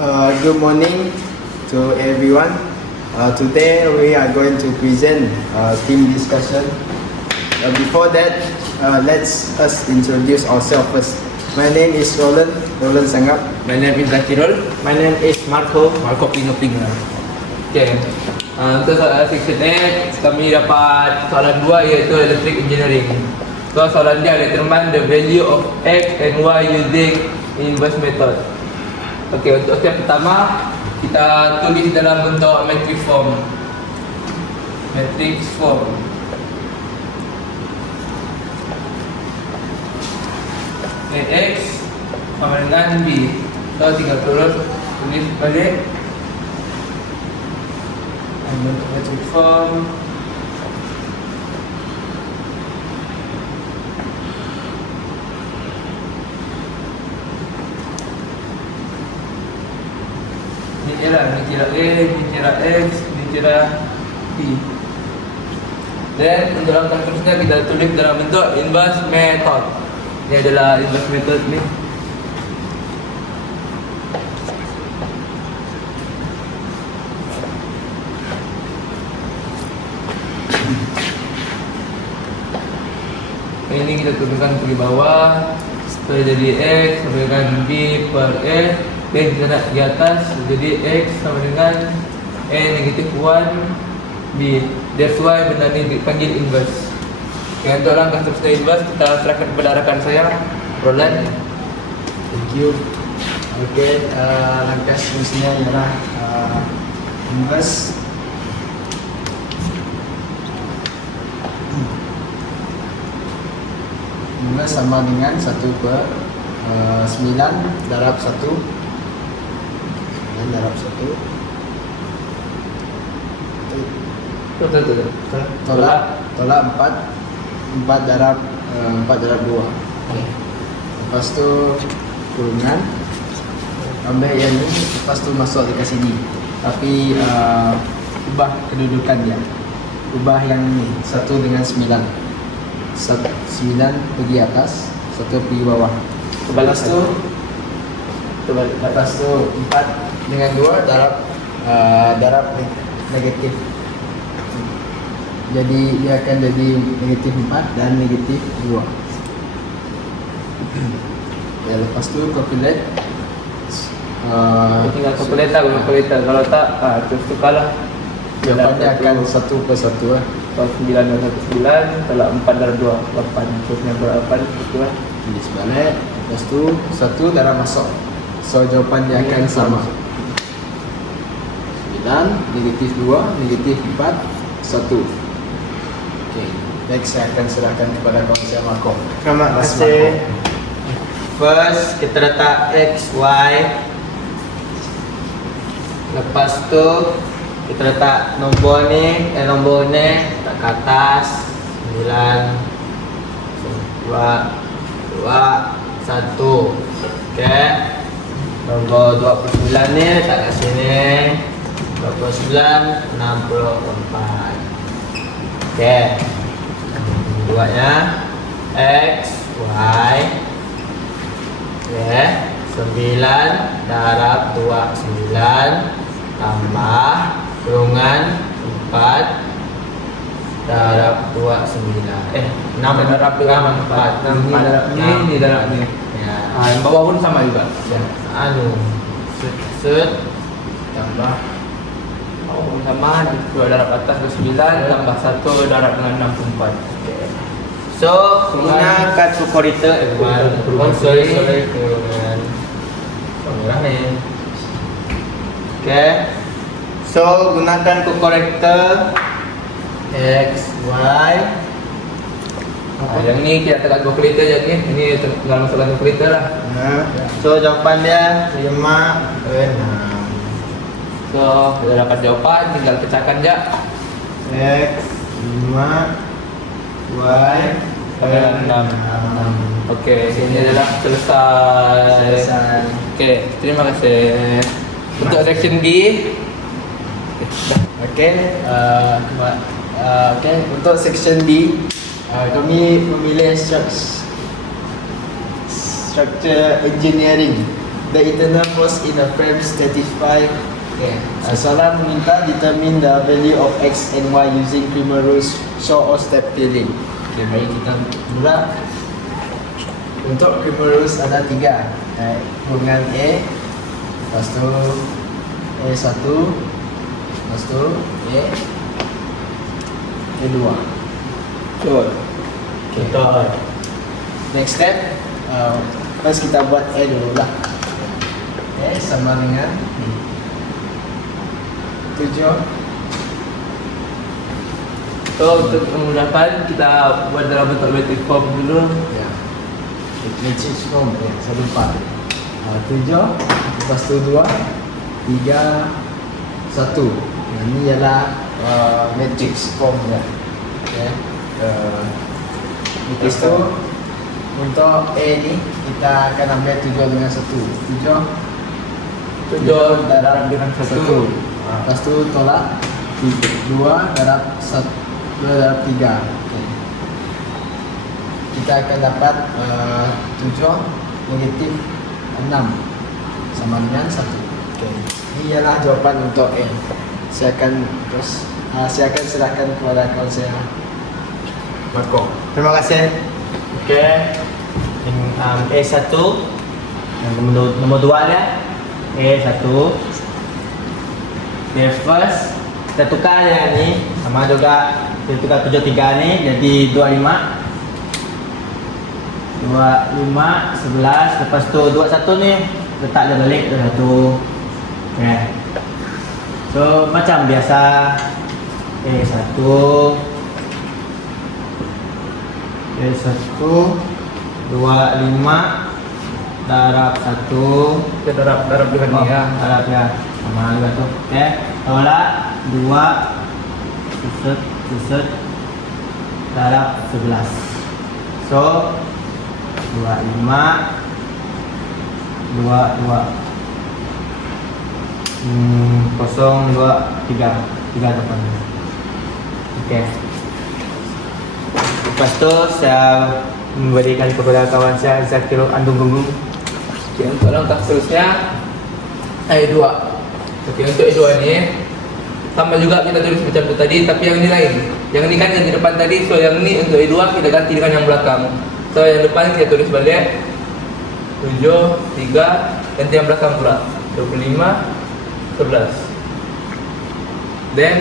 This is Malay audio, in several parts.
Good morning to everyone. Today we are going to present team discussion. Before that, let's us introduce ourselves first. My name is Roland Sangap. My name is Zakirul. My name is Marco Pinga. Okay. Untuk section A, kami dapat soalan 2 iaitu electric engineering. So soalan dia determine the value of X and Y using inverse method. Okay, untuk step pertama kita tulis dalam bentuk matrix form. X sama dengan B. So tinggal tulis balik bentuk matrix form. Ni kira A, ni kira X, ni kira B. Dan untuk langkah seterusnya kita tulis dalam bentuk inverse method. Ini adalah inverse method ni. Ini kita tuliskan di bawah. So jadi X sama dengan B per A. Dan kita nak di atas jadi X sama dengan A negatif 1 B. That's why benda ni dipanggil inverse. Okay, untuk langkah seterusnya inverse kita serahkan kepada rakan saya, Roland. Thank you. Okay, langkah seterusnya ialah inverse. Inverse sama dengan 1 per 9 darab 1 darab 1 tolak 4 darab 2. Lepas tu kurungan, ambil yang ni, lepas tu masuk dekat sini. Tapi ubah kedudukan dia, ubah yang ni 1 dengan 9 pergi atas, 1 pergi bawah. Lepas tu 4 dengan 2 darab negatif. Jadi dia akan jadi negatif 4 dan negatif 2. Ya, lepas tu calculate. Tinggal calculator. Kalau tak, terus tukarlah. Jawapannya akan 1 per 1 lah. Kalau 9 dan 9, kalau 4 darab 2, 8. Terusnya berapa? Itulah. Tulis balik. Lepas tu 1 darab masuk. So jawapan dia akan sama. 9, negatif 2, negatif 4, 1. Okay, next saya akan serahkan kepada kawan saya Marco. Terima kasih. First kita letak X, Y. Lepas tu kita letak nombor ni letak ke atas. 9 2 1. Okay. Nombor 29 ni letak kat sini. 29 64. Okay. Buatnya X, Y. Okay. 9 darab 29 tambah kurungan 4 darab 29. 6 darab 4. 6 Ini darab ni. Ya. Yang bawah pun sama juga. Set tambah Sama 2 darab atas 9 tambah 1 darab dengan 64. okay. So gunakan calculator kurungan murah ni. Okay. So gunakan calculator X, Y. Yang ni kita tekan calculator je ni. Ini tinggal masukkan calculator lah. So jawapan dia 5 6. So kita dapat jawapan, tinggal pecahkan je. X 5 Y 6. Okey, ini adalah selesai. Okey, terima kasih. Untuk section B. Okay, untuk section D, kami memilih structure engineering. the internal force in a frame satisfy. Okay. Soalan meminta determine the value of x and y using Cramer rules, short or step tailing. Okay, mari kita mula. Untuk Cramer rules ada 3. Hubungan A, lepas tu A1, lepas tu A2. Betul. Okay. Betul. Next step, first kita buat A dulu lah. A sama dengan 7. So untuk memudahkan kita buat dalam bentuk matrix form dulu. Ya. Matrix form ya, 1 4. 7, lepas tu 2, 3, 1. Ini ialah matrix form ya. Okay. Lepas tu untuk A ni kita akan ambil 7 dengan 1. 7 darab dengan 1. Lepas tu tolak 2 darab 1, 2 darab 3. Okay. Kita akan dapat 7 negatif 6 sama dengan 1. Okay. Ini ialah jawapan untuk A. Saya akan serahkan kepada kawan saya, Marco. Terima kasih. Okay. A1 yang nombor 2 dia. A1. Okay, first kita tukar yang ni sama juga, kita tukar 73 ni jadi 25, 11. Lepas tu 21 ni letak dia balik 21. Okay. So macam biasa A1 25 darab 1. Kita darab dengan ni ya. Darab ya. Sama juga tu. Okay. Tolak 2 susun darab 11. So 25 22 0 2 3 depan. Okay. Lepas tu saya memberikan kepada kawan saya Zakir Andung Gunung. Okay, untuk langkah seterusnya A2. Okay, untuk A2 ni sama juga kita tulis macam tu tadi, tapi yang ni lain. Yang ni kan yang di depan tadi, so yang ni untuk A2 kita ganti dengan yang belakang. So yang depan kita tulis balik 7, 3, ganti yang belakang pula 25, 11. Then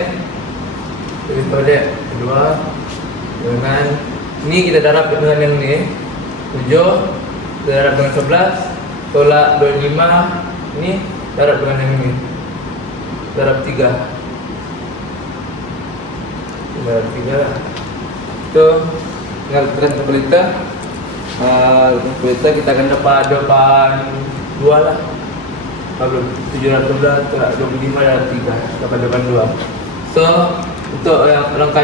tulis balik 2 dengan ni kita darab dengan yang ni 7, kita darab dengan 11, tolak 25, ni darab dengan yang ini, darab 3, darab 3 lah. Itu tinggal tekan kalkulator. Kalkulator kita akan dapat jawapan 2 lah. Kalau 711 tolak 25 darab 3, dapat jawapan 2. So untuk langkah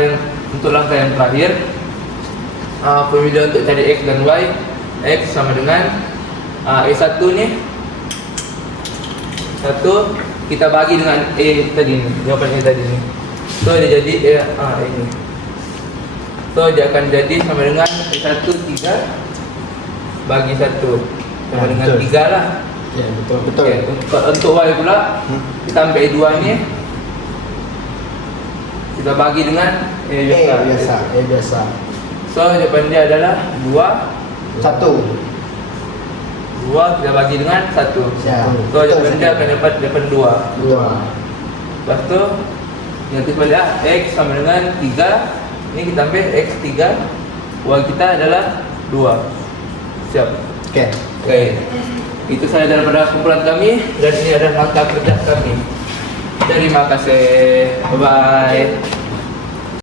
yang terakhir, formula untuk cari X dan Y. X sama dengan A1 ni 1 kita bagi dengan A tadi ni, jawapan A tadi ni. So dia jadi ini. So dia akan jadi sama dengan A1 3 bagi 1 sama dengan 3 lah. Ya, betul. Okay. Untuk Y pula kita ambil A2 ni, kita bagi dengan A biasa. So jawapan dia adalah 2 kita bagi dengan 1. Ya. So jawapan dia akan dapat jawapan 2. Lepas tu yang tulis balik X sama dengan 3. Ni kita ambil X 3, Y kita adalah 2. Siap. Okay. Itu sahaja daripada kumpulan kami dan ini adalah langkah kerja kami. Terima kasih. Bye bye.